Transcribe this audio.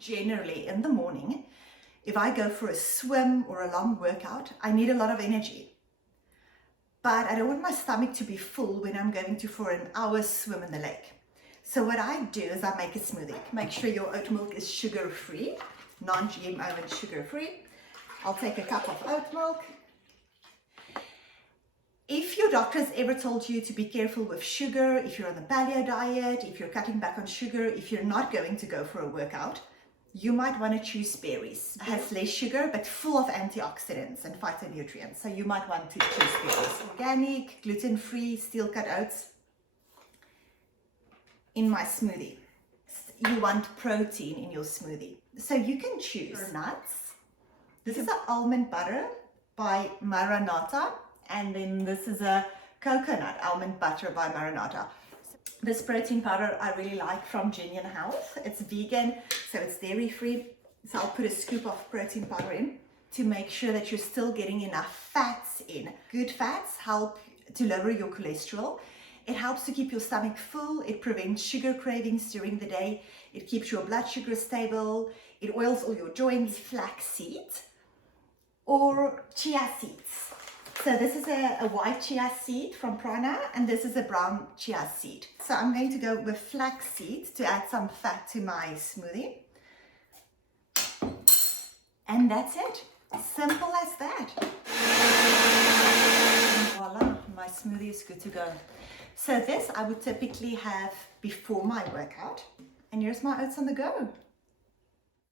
Generally in the morning, if I go for a swim or a long workout, I need a lot of energy. But I don't want my stomach to be full when I'm going for an hour's swim in the lake. So what I do is I make a smoothie. Make sure your oat milk is sugar-free, non-GMO and sugar-free. I'll take a cup of oat milk. If your doctor has ever told you to be careful with sugar, if you're on the paleo diet, if you're cutting back on sugar, if you're not going to go for a workout, you might want to choose berries. It has less sugar, but full of antioxidants and phytonutrients. So you might want to choose berries. Organic, gluten-free, steel-cut oats. In my smoothie, you want protein in your smoothie. So you can choose nuts. This is an almond butter by Maranata. And then this is a coconut almond butter by Maranata. This protein powder I really like from Genuine Health. It's vegan, so it's dairy free. So I'll put a scoop of protein powder in to make sure that you're still getting enough fats in. Good fats help to lower your cholesterol. It helps to keep your stomach full. It prevents sugar cravings during the day. It keeps your blood sugar stable. It oils all your joints. Flaxseed or chia seeds. So this is a white chia seed from Prana, and this is a brown chia seed. So I'm going to go with flax seeds to add some fat to my smoothie. And that's it. Simple as that. And voila, my smoothie is good to go. So this I would typically have before my workout. And here's my oats on the go.